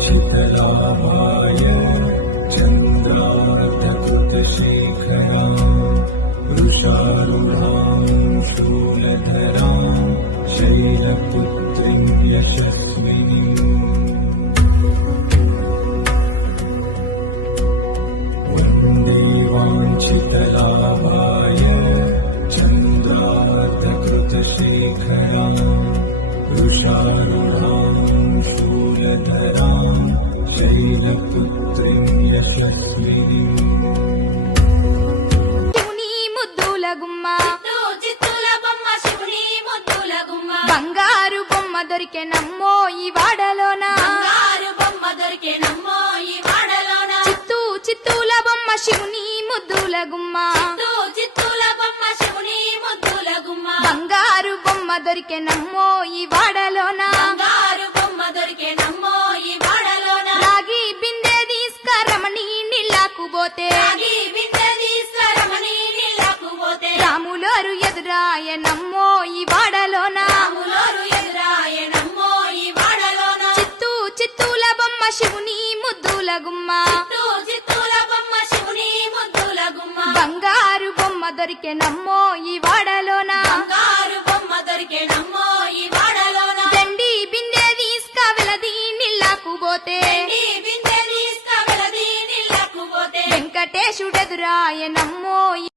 वाञ्छितलाभाय चन्द्रार्धकृतशेखरां वृषारूढां शूलधरां शैलपुत्रीं यशस्विनीम् वन्दे वाञ्छितलाभाय चन्द्रार्धकृतशेखरां वृषारूढां शूलधरां शैलपुत्रीं यशस्विनीम् బంగారు బొమ్మ దొరికే నమ్మో ఈ వాడలోన చిత్తూ చిత్తూల బొమ్మ శివుని ముద్దుల గుమ్మ బంగారు బొమ్మ దొరికే నమ్మో ఈ వాడలోన రాగి బిందె తీసుకరమణి నీళ్ళకు పోతే రాములోరు ఎదురాయ నమ్మో ఈ వాడలోన చిత్తూ చిత్తూల బొమ్మ శివుని ముద్దుల గుమ్మ బంగారు బొమ్మ దొరికే నమ్మో ఈ వాడలోన దండి బిందె తీసుక వెలది నీళ్ళకు పోతే వెంకటేశుడెదురాయ నమ్మో